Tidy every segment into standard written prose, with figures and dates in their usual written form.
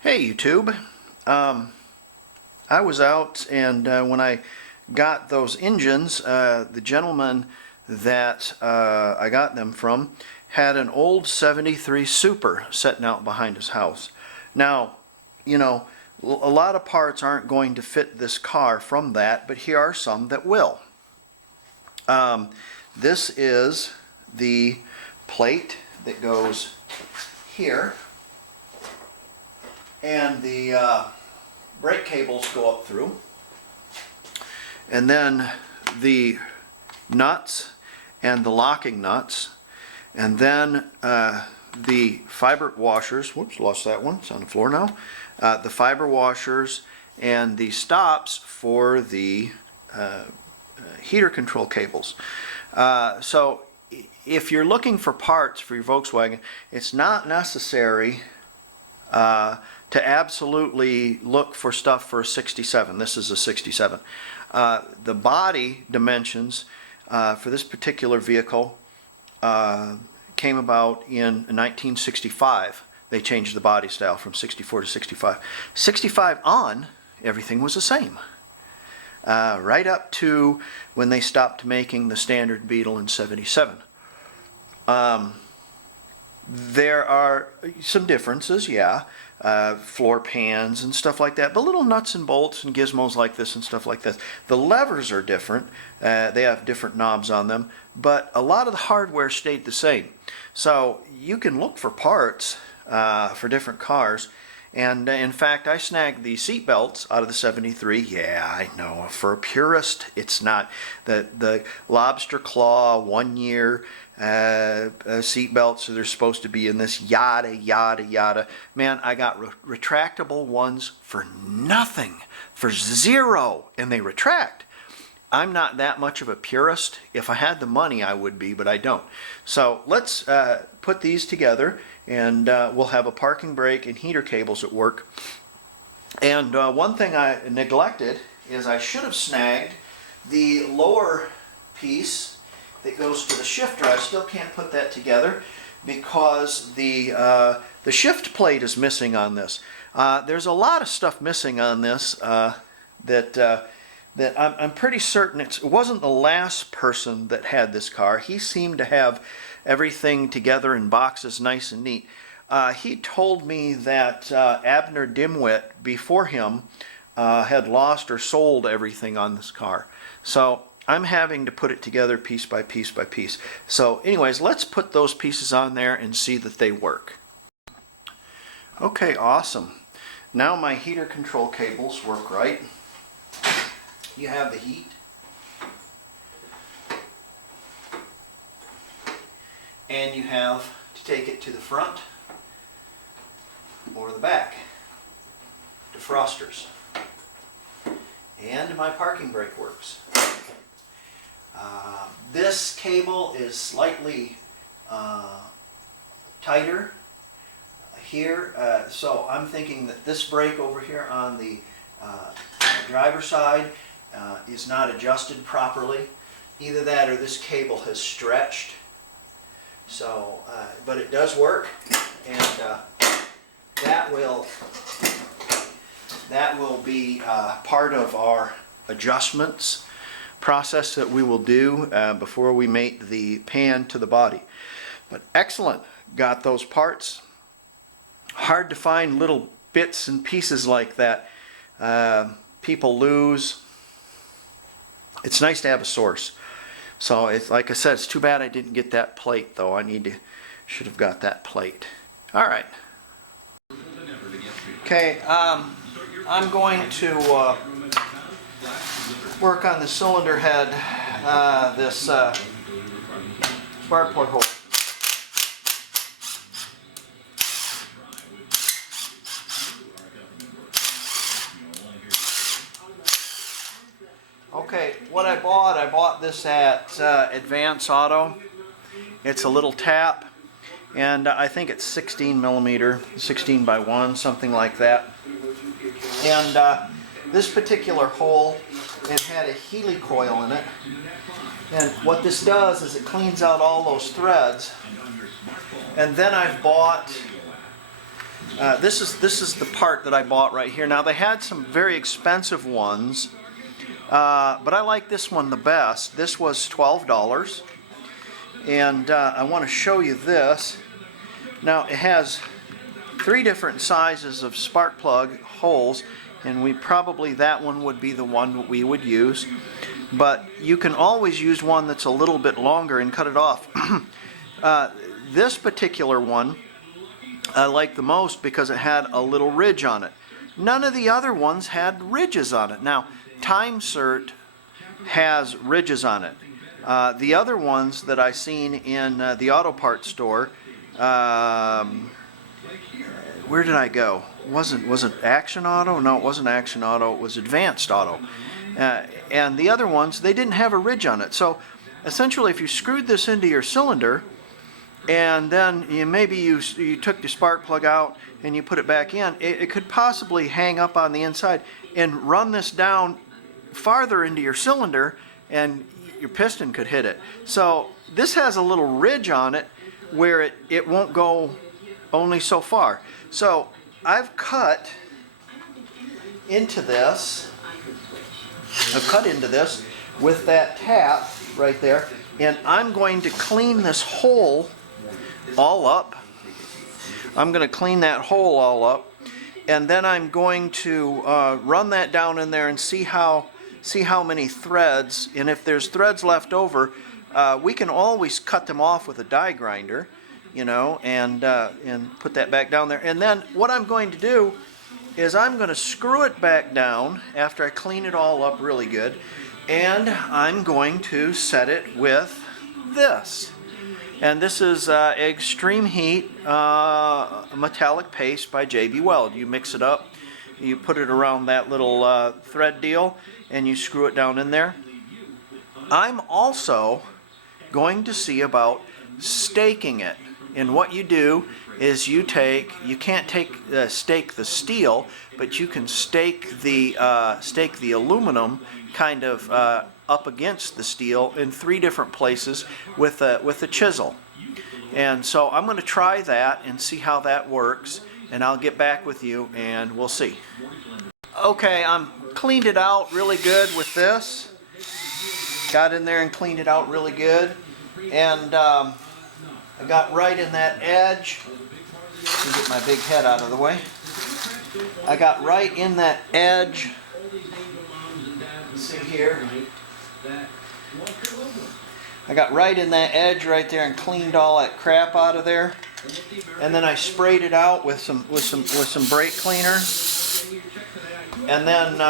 Hey YouTube, I was out and when I got those engines, the gentleman that I got them from had an old 73 Super sitting out behind his house. Now, you know, a lot of parts aren't going to fit this car from that, but here are some that will. This is the plate that goes here, and the brake cables go up through, and then the nuts and the locking nuts, and then the fiber washers. Whoops, lost that one. It's on the floor now. The fiber washers and the stops for the heater control cables. So if you're looking for parts for your Volkswagen, it's not necessary to absolutely look for stuff for a 67. This is a 67. The body dimensions for this particular vehicle came about in 1965. They changed the body style from 64 to 65. 65 on, everything was the same. Right up to when they stopped making the standard Beetle in 77. There are some differences, yeah, floor pans and stuff like that, but little nuts and bolts and gizmos like this and stuff like this. The levers are different. They have different knobs on them, but a lot of the hardware stayed the same. So you can look for parts for different cars. And in fact, I snagged the seat belts out of the 73. Yeah, I know. For a purist, it's not. The lobster claw 1 year seat belts, so they're supposed to be in this yada, yada, yada. Man, I got retractable ones for nothing, for zero, and they retract. I'm not that much of a purist. If I had the money, I would be, but I don't. So let's put these together, and we'll have a parking brake and heater cables at work. And one thing I neglected is I should have snagged the lower piece that goes to the shifter. I still can't put that together because the shift plate is missing on this. There's a lot of stuff missing on this that I'm pretty certain it wasn't the last person that had this car. He seemed to have everything together in boxes nice and neat. He told me that Abner Dimwit before him had lost or sold everything on this car. So I'm having to put it together piece by piece by piece. So anyways, let's put those pieces on there and see that they work. Okay, awesome. Now my heater control cables work right. You have the heat, and you have to take it to the front or the back, defrosters, and my parking brake works. This cable is slightly tighter here, so I'm thinking that this brake over here on the driver's side is not adjusted properly. Either that or this cable has stretched. So, but it does work, and that will be part of our adjustments process that we will do before we mate the pan to the body. But excellent, got those parts. Hard to find little bits and pieces like that. People lose. It's nice to have a source. So it's like I said, it's too bad I didn't get that plate though. Should have got that plate. All right. Okay, I'm going to work on the cylinder head, this spark plug hole. Okay, what I bought this at Advance Auto. It's a little tap, and I think it's 16 millimeter, 16 by 1, something like that. And this particular hole, it had a Healy coil in it. And what this does is it cleans out all those threads. And then I've bought This is the part that I bought right here. Now they had some very expensive ones, but I like this one the best. This was $12, and I want to show you this. Now it has 3 different sizes of spark plug holes, and that one would be the one that we would use. But you can always use one that's a little bit longer and cut it off. This particular one I like the most because it had a little ridge on it. None of the other ones had ridges on it. Now, Time Cert has ridges on it. The other ones that I seen in the auto parts store, where did I go? Was it Action Auto? No, it wasn't Action Auto. It was Advanced Auto. And the other ones, they didn't have a ridge on it. So essentially, if you screwed this into your cylinder, and then maybe you took the spark plug out and you put it back in, it could possibly hang up on the inside and run this down farther into your cylinder, and your piston could hit it. So this has a little ridge on it where it won't go only so far. So I've cut into this. With that tap right there, and I'm going to clean this hole all up. I'm going to clean that hole all up, and then I'm going to run that down in there and see how many threads, and if there's threads left over, we can always cut them off with a die grinder, and put that back down there. And then what I'm going to do is I'm going to screw it back down after I clean it all up really good, and I'm going to set it with this. And this is Extreme Heat Metallic Paste by J.B. Weld. You mix it up, you put it around that little thread deal, and you screw it down in there. I'm also going to see about staking it. And what you do is you can't stake the steel, but you can stake the aluminum kind of up against the steel in 3 different places with a chisel. And so I'm going to try that and see how that works, and I'll get back with you and we'll see. Okay, I'm cleaned it out really good with this. Got in there and cleaned it out really good, and I got right in that edge. Let me get my big head out of the way. I got right in that edge. See here. I got right in that edge right there and cleaned all that crap out of there. And then I sprayed it out with some brake cleaner. And then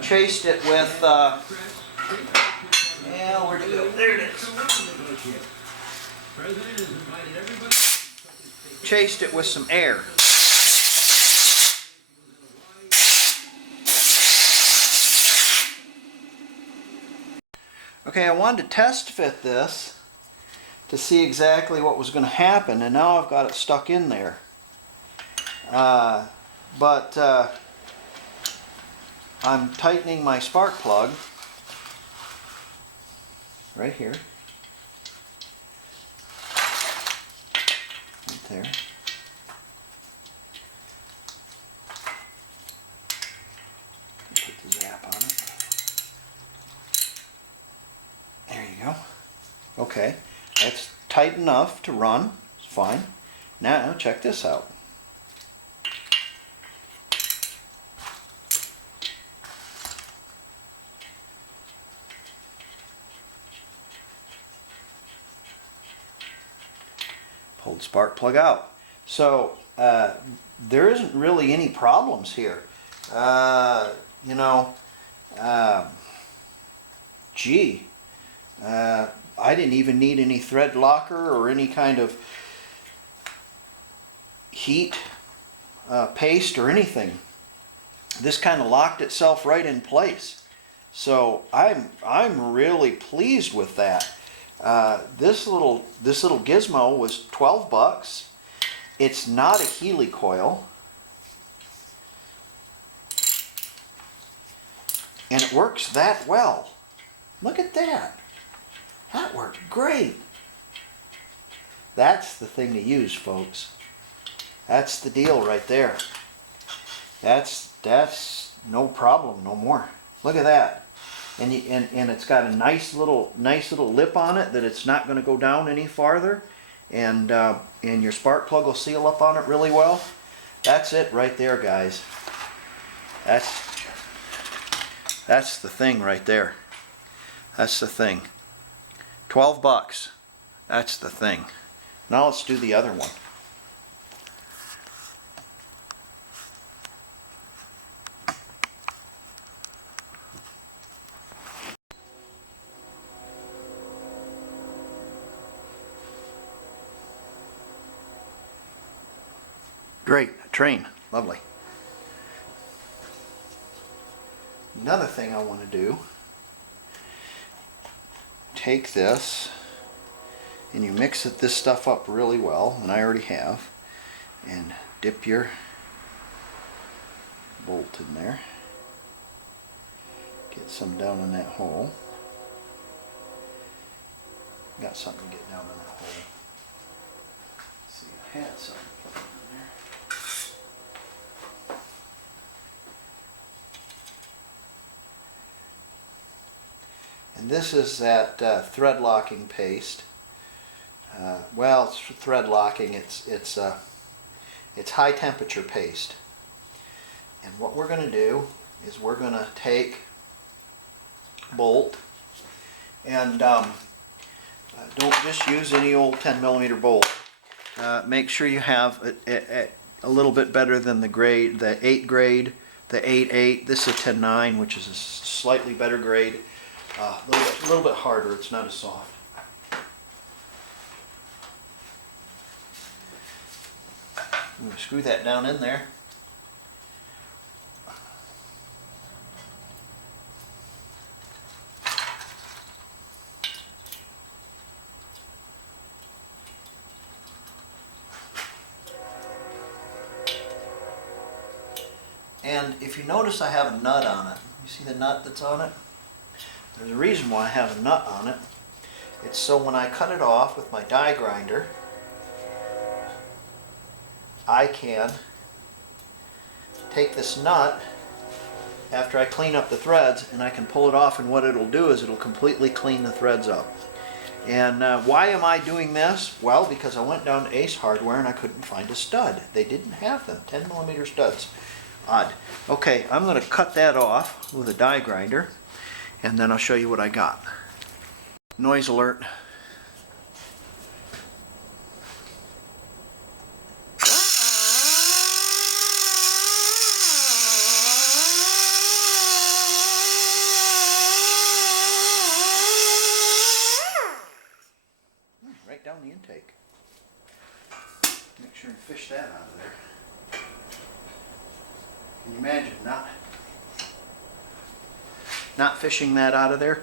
chased it with where'd it go? There it is. Chased it with some air. Okay, I wanted to test fit this to see exactly what was going to happen, and now I've got it stuck in there. But I'm tightening my spark plug right here. Right there. Put the zap on it. There you go. Okay, that's tight enough to run. It's fine. Now check this out. Pulled spark plug out. So there isn't really any problems here. I didn't even need any thread locker or any kind of heat paste or anything. This kind of locked itself right in place. So I'm really pleased with that. This little gizmo was 12 bucks. It's not a Healy coil. And it works that well. Look at that. That worked great. That's the thing to use, folks. That's the deal right there. That's no problem no more. Look at that. And it's got a nice little lip on it that it's not going to go down any farther, and your spark plug will seal up on it really well. That's it right there, guys. That's the thing right there. That's the thing. 12 bucks. That's the thing. Now let's do the other one. Great, a train, lovely. Another thing I want to do, take this and you mix this stuff up really well, and I already have, and dip your bolt in there. Get some down in that hole. Got something to get down in that hole. Let's see, I had something put in there. And this is that thread locking paste. Well, it's thread locking. It's high temperature paste. And what we're going to do is we're going to take bolt, and don't just use any old 10 millimeter bolt. Make sure you have a little bit better than the grade, the 8 grade, the 8.8. This is a 10.9, which is a slightly better grade. A little bit harder. It's not as soft. I'm going to screw that down in there. And if you notice, I have a nut on it. You see the nut that's on it? There's a reason why I have a nut on it. It's so when I cut it off with my die grinder, I can take this nut after I clean up the threads, and I can pull it off, and what it'll do is it'll completely clean the threads up. And why am I doing this? Well, because I went down to Ace Hardware and I couldn't find a stud. They didn't have them, 10 millimeter studs. Odd. Okay, I'm going to cut that off with a die grinder, and then I'll show you what I got. Noise alert. Right down the intake. Make sure and fish that out of there. Can you imagine not fishing that out of there?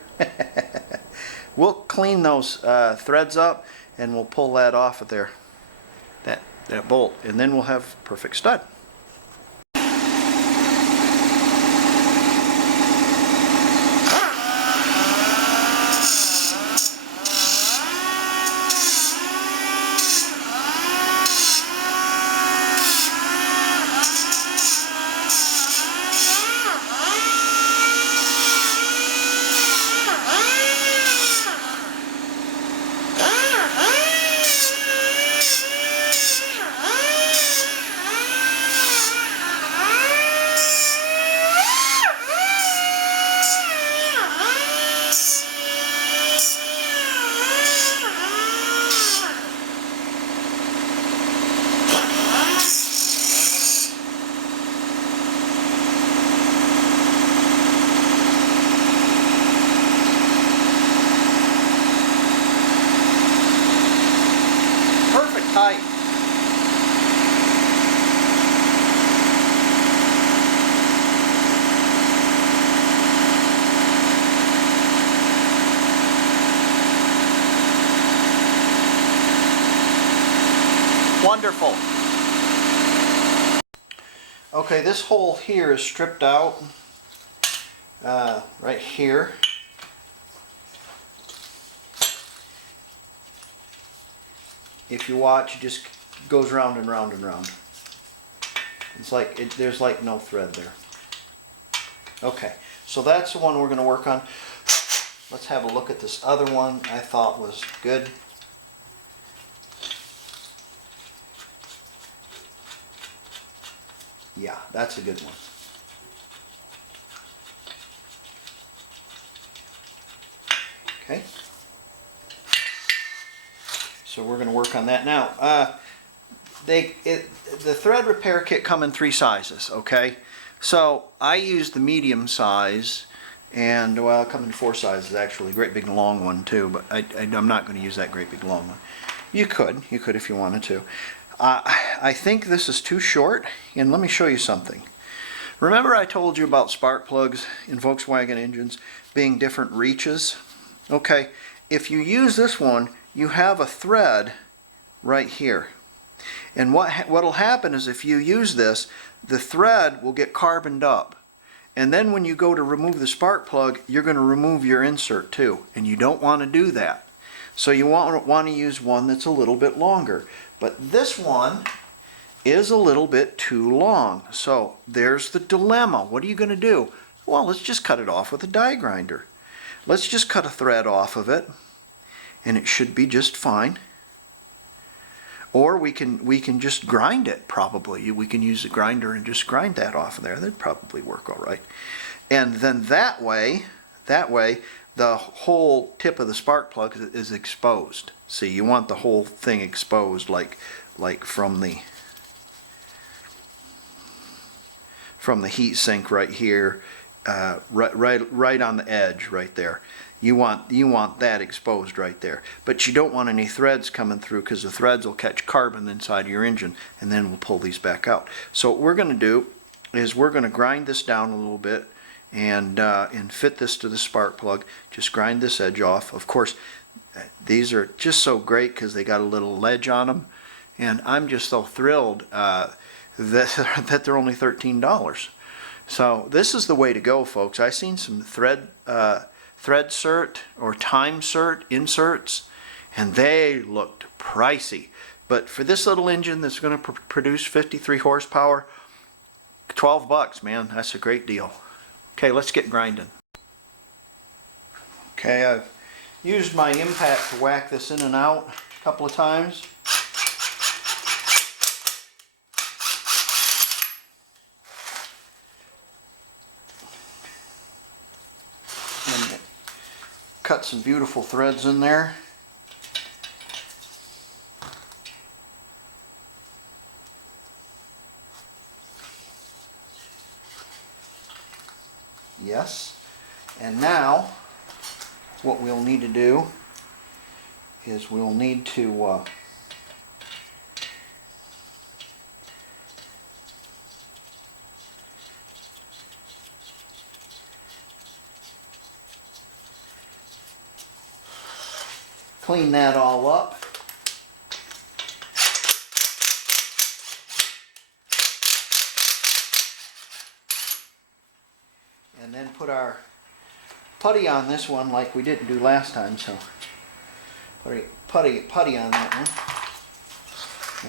We'll clean those threads up, and we'll pull that off of there, that bolt, and then we'll have perfect stud. Tight. Wonderful. Okay, this hole here is stripped out right here. If you watch, it just goes round and round and round. It's like there's like no thread there. Okay, so that's the one we're going to work on. Let's have a look at this other one I thought was good. Yeah, that's a good one. Okay. So we're going to work on that now. The thread repair kit come in 3 sizes, okay? So I use the medium size, and well, it comes in 4 sizes actually, great big long one too, but I'm not going to use that great big long one. You could if you wanted to. I think this is too short, and let me show you something. Remember I told you about spark plugs in Volkswagen engines being different reaches? Okay, if you use this one, you have a thread right here. And what'll happen is if you use this, the thread will get carboned up. And then when you go to remove the spark plug, you're going to remove your insert too. And you don't want to do that. So you want to use one that's a little bit longer. But this one is a little bit too long. So there's the dilemma. What are you going to do? Well, let's just cut it off with a die grinder. Let's just cut a thread off of it, and it should be just fine. Or we can just grind it, probably. We can use a grinder and just grind that off of there. That'd probably work all right. And then that way, the whole tip of the spark plug is exposed. See, you want the whole thing exposed, like from the heat sink right here, right on the edge, right there. You want that exposed right there. But you don't want any threads coming through, because the threads will catch carbon inside your engine, and then we'll pull these back out. So what we're going to do is we're going to grind this down a little bit and fit this to the spark plug. Just grind this edge off. Of course, these are just so great because they got a little ledge on them, and I'm just so thrilled that they're only $13. So this is the way to go, folks. I've seen some thread cert or time cert inserts, and they looked pricey. But for this little engine that's going to produce 53 horsepower, $12, man, that's a great deal. Okay, let's get grinding. Okay, I've used my impact to whack this in and out a couple of times. And cut some beautiful threads in there. Yes. And now what we'll need to do is we'll need to clean that all up. And then put our putty on this one like we didn't do last time, so putty on that one.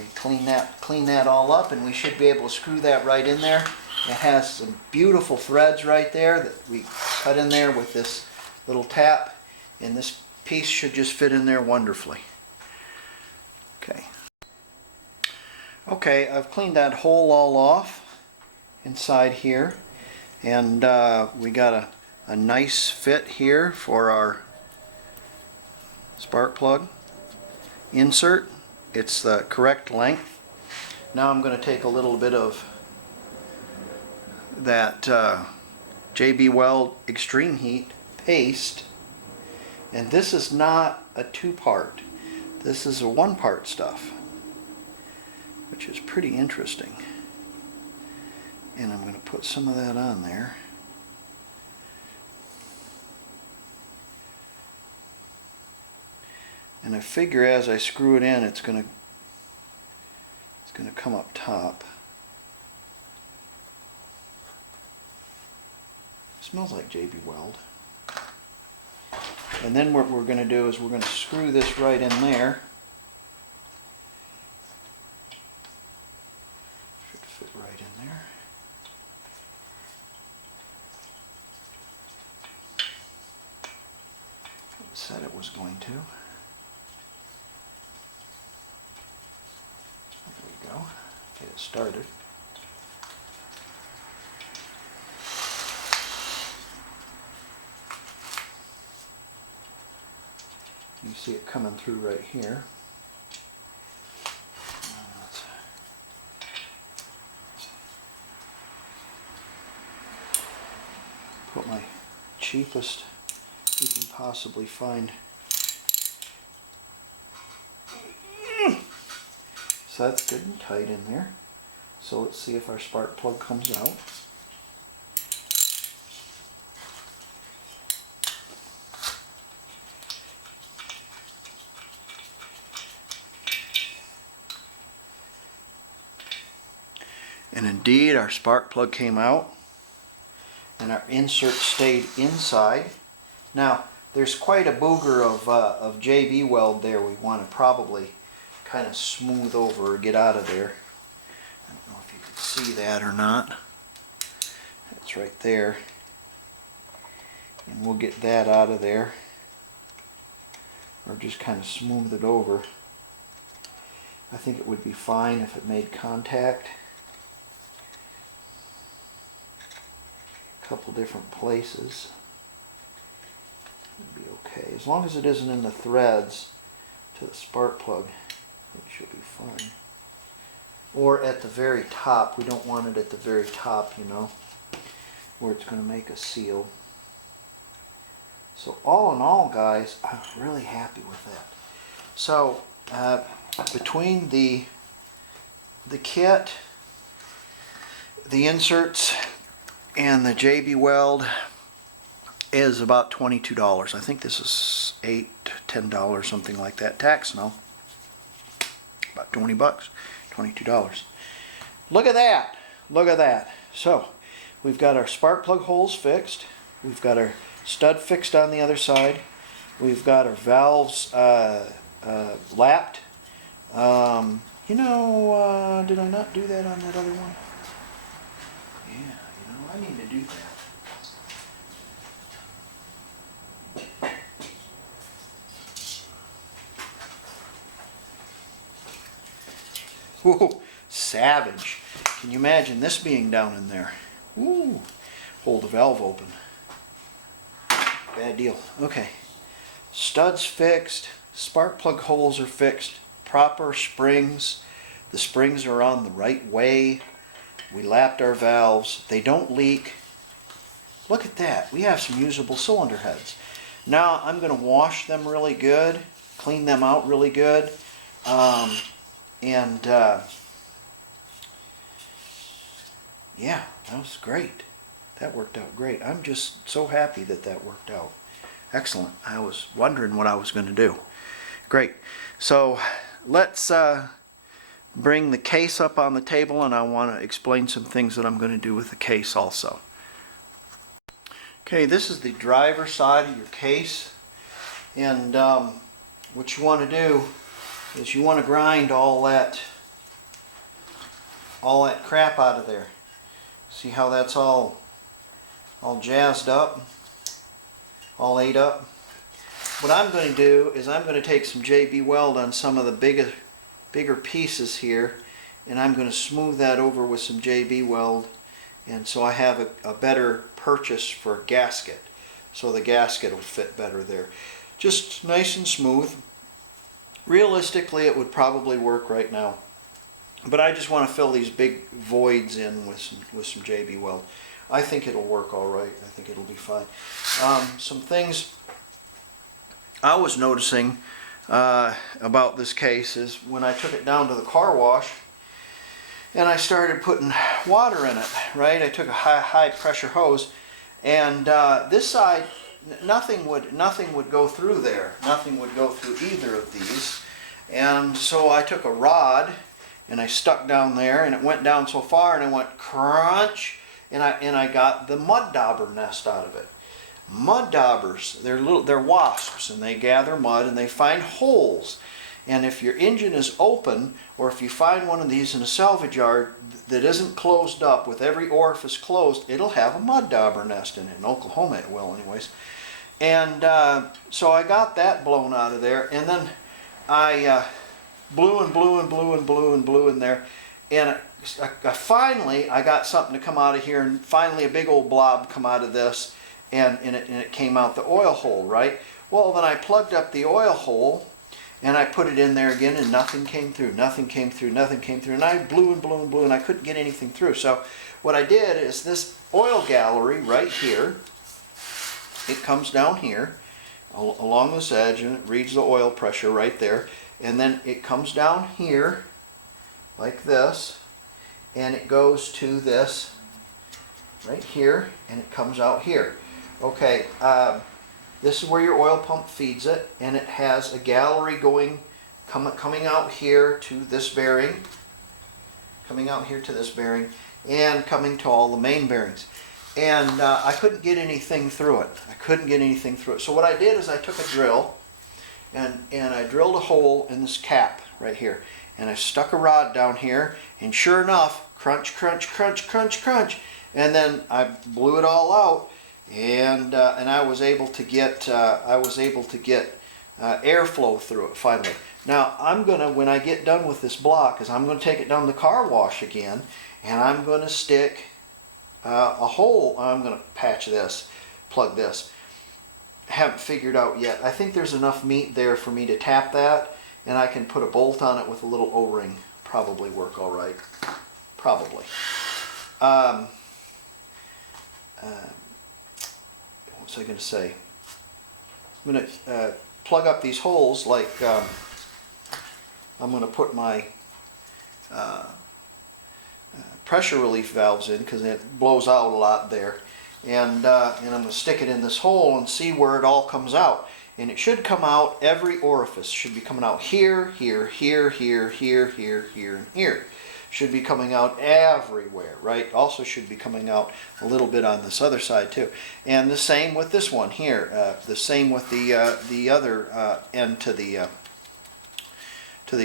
Okay, clean that all up, and we should be able to screw that right in there. It has some beautiful threads right there that we cut in there with this little tap, and this piece should just fit in there wonderfully. Okay, I've cleaned that hole all off inside here, and we got a nice fit here for our spark plug insert. It's the correct length. Now I'm going to take a little bit of that JB Weld Extreme Heat paste, and this is not a 2-part. This is a 1-part stuff, which is pretty interesting. And I'm going to put some of that on there. And I figure as I screw it in, it's going to come up top. It smells like JB Weld. And then what we're going to do is we're going to screw this right in there. Should fit right in there. It said it was going to. There we go. Get it started. You see it coming through right here. Put my cheapest you can possibly find. So that's good and tight in there. So let's see if our spark plug comes out. And indeed, our spark plug came out, and our insert stayed inside. Now, there's quite a booger of JB weld there we want to probably kind of smooth over or get out of there. I don't know if you can see that or not. That's right there. And we'll get that out of there, or just kind of smooth it over. I think it would be fine if it made contact. Couple different places. It'll be okay. As long as it isn't in the threads to the spark plug, it should be fine. Or at the very top. We don't want it at the very top, you know, where it's going to make a seal. So all in all, guys, I'm really happy with that. So between the kit, the inserts, and the JB Weld is about $22. I think this is $8, $10, something like that. Tax, no. About 20 bucks, $22. Look at that. Look at that. So, we've got our spark plug holes fixed. We've got our stud fixed on the other side. We've got our valves lapped. You know, did I not do that on that other one? Yeah. I need to do that. Whoa, savage. Can you imagine this being down in there? Ooh, hold the valve open. Bad deal. Okay, studs fixed, spark plug holes are fixed, proper springs. The springs are on the right way. We lapped our valves. They don't leak. Look at that. We have some usable cylinder heads. Now I'm going to wash them really good, clean them out really good, yeah, that was great. That worked out great. I'm just so happy that that worked out. Excellent. I was wondering what I was going to do. Great. So let's bring the case up on the table, and I want to explain some things that I'm going to do with the case also. Okay, this is the driver's side of your case, and what you want to do is you want to grind all that crap out of there. See how that's all jazzed up, all ate up? What I'm going to do is I'm going to take some JB Weld on some of the bigger pieces here, and I'm going to smooth that over with some JB Weld, and so I have a better purchase for a gasket, so the gasket will fit better there. Just nice and smooth. Realistically, it would probably work right now, but I just want to fill these big voids in with some JB Weld. I think it'll work all right. I think it'll be fine. Some things I was noticing about this case is when I took it down to the car wash and I started putting water in it, right? I took a high pressure hose, and this side, nothing would go through there. Nothing would go through either of these. And so I took a rod and I stuck down there, and it went down so far and it went crunch, and I got the mud dauber nest out of it. Mud daubers, they're wasps, and they gather mud and they find holes. And if your engine is open, or if you find one of these in a salvage yard that isn't closed up with every orifice closed, it'll have a mud dauber nest in it. In Oklahoma it will anyways. And so I got that blown out of there, and then I blew and blew and blew and blew and blew in there, and finally I got something to come out of here, and finally a big old blob come out of this, and it came out the oil hole, right? Well, then I plugged up the oil hole, and I put it in there again, and nothing came through, nothing came through, nothing came through, and I blew and blew and blew, and I couldn't get anything through. So what I did is this oil gallery right here, it comes down here along this edge, and it reads the oil pressure right there, and then it comes down here like this, and it goes to this right here, and it comes out here. Okay, this is where your oil pump feeds it, and it has a gallery coming out here to this bearing, coming out here to this bearing, and coming to all the main bearings. And I couldn't get anything through it. I couldn't get anything through it. So what I did is I took a drill, and I drilled a hole in this cap right here, and I stuck a rod down here, and sure enough, crunch, crunch, crunch, crunch, crunch, and then I blew it all out, and I was able to get airflow through it finally. Now I'm gonna, when I get done with this block, is I'm gonna take it down the car wash again, and I'm gonna stick a hole. I'm gonna patch this, plug this. Haven't figured out yet. I think there's enough meat there for me to tap that, and I can put a bolt on it with a little O-ring. Probably work all right. Probably. What was I going to say? I'm going to plug up these holes like I'm going to put my pressure relief valves in, because it blows out a lot there. And I'm going to stick it in this hole and see where it all comes out. And it should come out, every orifice should be coming out here, here, here, here, here, here, here, and here. Should be coming out everywhere, right? Also should be coming out a little bit on this other side too. And the same with this one here. The same with the other end to the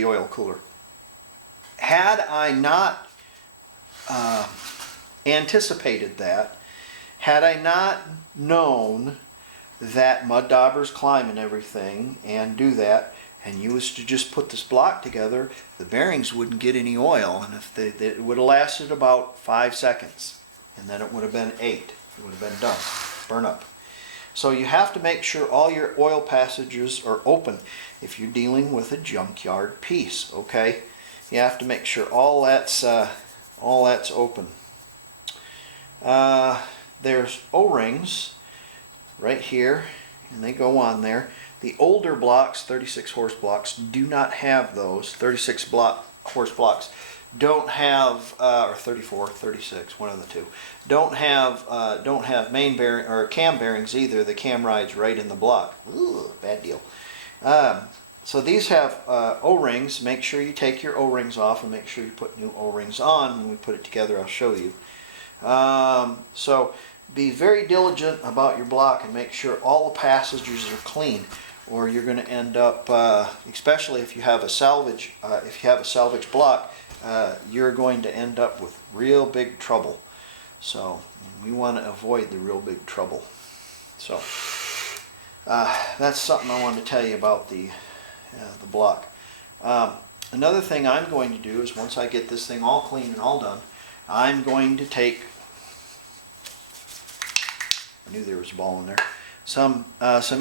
oil cooler. Had I not anticipated that, had I not known that mud daubers climb and everything and do that, and you was to just put this block together, the bearings wouldn't get any oil, and if it would have lasted about 5 seconds, and then it would have been 8. It would have been done, burn up. So you have to make sure all your oil passages are open if you're dealing with a junkyard piece. Okay, you have to make sure all that's open. There's O-rings right here, and they go on there. The older blocks, 36 horse blocks, do not have those. 36 horse blocks don't have, or 34, 36, one of the two, don't have main bearing or cam bearings either. The cam rides right in the block. Ooh, bad deal. So these have O-rings. Make sure you take your O-rings off, and make sure you put new O-rings on. When we put it together, I'll show you. So be very diligent about your block and make sure all the passages are clean, or you're going to end up, especially if you have a salvage block, you're going to end up with real big trouble. So we want to avoid the real big trouble. So that's something I wanted to tell you about the block. Another thing I'm going to do is, once I get this thing all clean and all done, I'm going to take, I knew there was a ball in there, some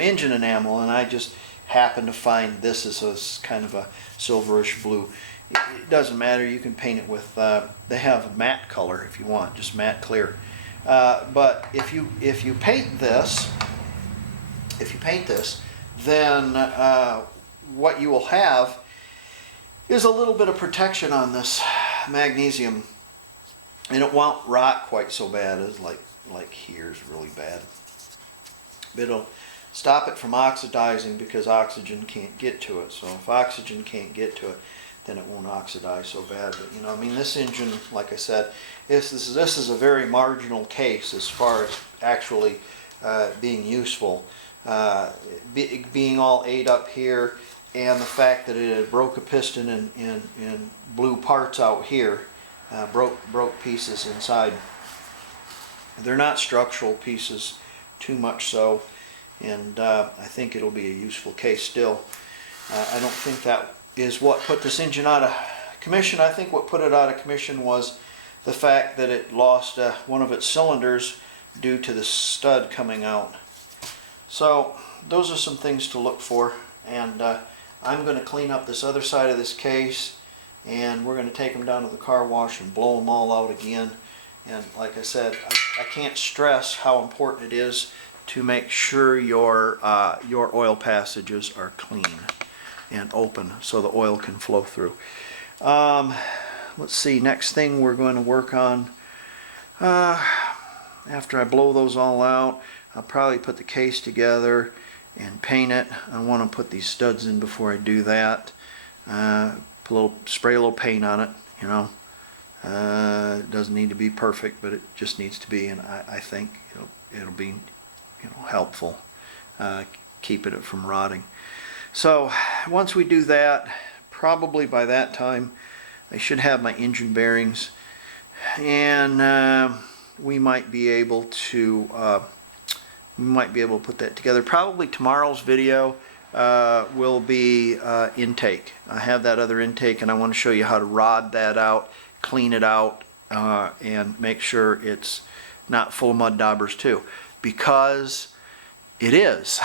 engine enamel, and I just happened to find this as a kind of a silverish blue. It doesn't matter, you can paint it with, they have a matte color if you want, just matte clear. But if you paint this, then what you will have is a little bit of protection on this magnesium, and it won't rot quite so bad as like here's really bad. But it'll stop it from oxidizing, because oxygen can't get to it. So if oxygen can't get to it, then it won't oxidize so bad. But I mean, this engine, like I said, this is a very marginal case as far as actually being useful. Being all ate up here, and the fact that it had broke a piston and blew parts out here, broke pieces inside. They're not structural pieces too much so, and I think it'll be a useful case still. I don't think that is what put this engine out of commission. I think what put it out of commission was the fact that it lost one of its cylinders due to the stud coming out. So those are some things to look for, and I'm going to clean up this other side of this case, and we're going to take them down to the car wash and blow them all out again. And like I said, I can't stress how important it is to make sure your oil passages are clean and open so the oil can flow through. Let's see, next thing we're going to work on, after I blow those all out, I'll probably put the case together and paint it. I want to put these studs in before I do that. Spray a little paint on it, you know. It doesn't need to be perfect, but it just needs to be, and I think it'll be, helpful, keeping it from rotting. So once we do that, probably by that time I should have my engine bearings, and we might be able to put that together. Probably tomorrow's video will be intake. I have that other intake, and I want to show you how to rod that out, clean it out, and make sure it's not full of mud daubers too, because it is.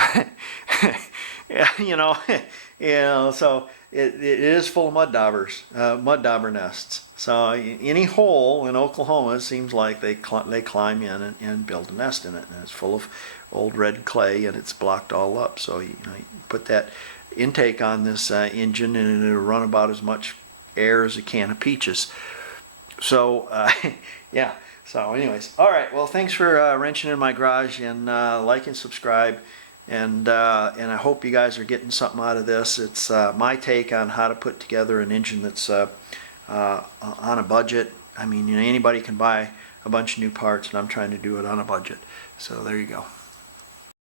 So it is full of mud daubers, mud dauber nests. So any hole in Oklahoma, it seems like they climb in and build a nest in it, and it's full of old red clay, and it's blocked all up. So you put that intake on this engine, and it'll run about as much air as a can of peaches. So yeah. So anyways, all right. Well, thanks for wrenching in my garage, and like and subscribe. And I hope you guys are getting something out of this. It's my take on how to put together an engine that's on a budget. I mean, anybody can buy a bunch of new parts, and I'm trying to do it on a budget. So there you go.